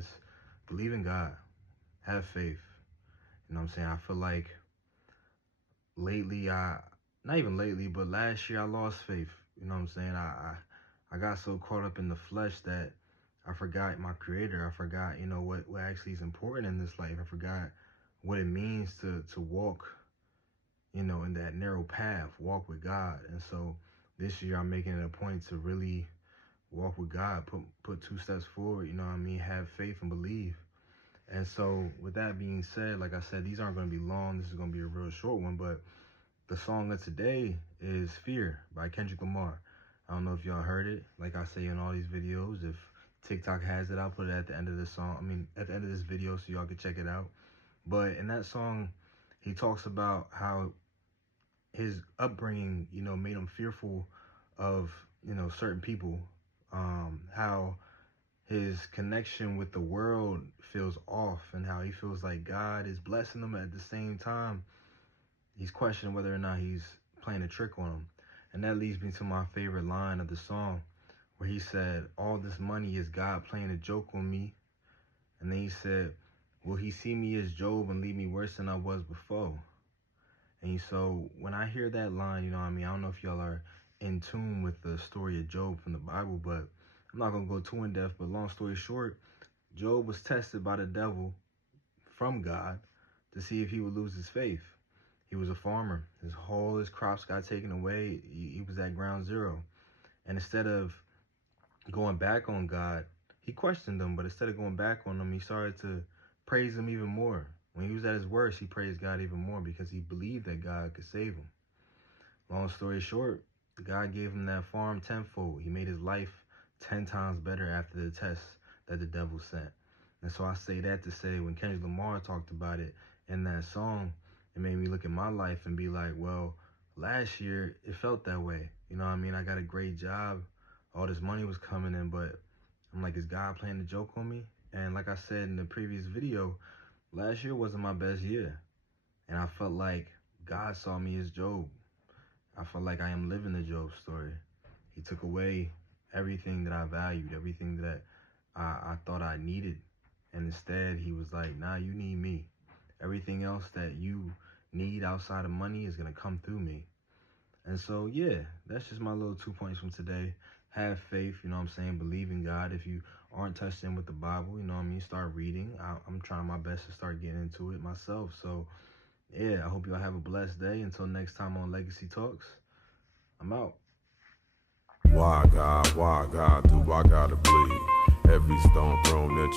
guys, believe in God. Have faith. You know what I'm saying? I feel like lately, not even lately, but last year I lost faith. You know what I'm saying? I got so caught up in the flesh that I forgot my creator. I forgot, what actually is important in this life. I forgot what it means to walk, in that narrow path, walk with God. And so this year I'm making it a point to really walk with God, put 2 steps forward, you know what I mean? Have faith and believe. And so with that being said, like I said, these aren't going to be long. This is going to be a real short one, but the song of today is Fear by Kendrick Lamar. I don't know if y'all heard it. Like I say in all these videos, if TikTok has it, I'll put it at the end of the song. At the end of this video so y'all can check it out. But in that song, he talks about how his upbringing, made him fearful of, certain people. How his connection with the world feels off, and how he feels like God is blessing him at the same time. He's questioning whether or not he's playing a trick on him. And that leads me to my favorite line of the song, where he said, all this money is God playing a joke on me. And then he said, will he see me as Job and leave me worse than I was before? And so when I hear that line, you know what I mean? I don't know if y'all are in tune with the story of Job from the Bible, but I'm not going to go too in depth. But long story short, Job was tested by the devil from God to see if he would lose his faith. He was a farmer. His crops got taken away. He was at ground zero. And instead of going back on God, he questioned him. But instead of going back on him, he started to praise him even more. When he was at his worst, he praised God even more because he believed that God could save him. Long story short, God gave him that farm tenfold. He made his life 10 times better after the test that the devil sent. And so I say that to say, when Kendrick Lamar talked about it in that song, it made me look at my life and be like, well, last year it felt that way. You know what I mean? I got a great job. All this money was coming in, but I'm like, is God playing a joke on me? And like I said in the previous video, last year wasn't my best year. And I felt like God saw me as Job. I felt like I am living the Job story. He took away everything that I valued, everything that I thought I needed. And instead, he was like, nah, you need me. Everything else that you need outside of money is going to come through me. And so, yeah, that's just my little 2 points from today. Have faith, you know what I'm saying? Believe in God. If you aren't touched in with the Bible, you know what I mean? Start reading. I'm trying my best to start getting into it myself. So, yeah, I hope y'all have a blessed day. Until next time on Legacy Talks, I'm out. Why God do I gotta bleed? Every stone thrown at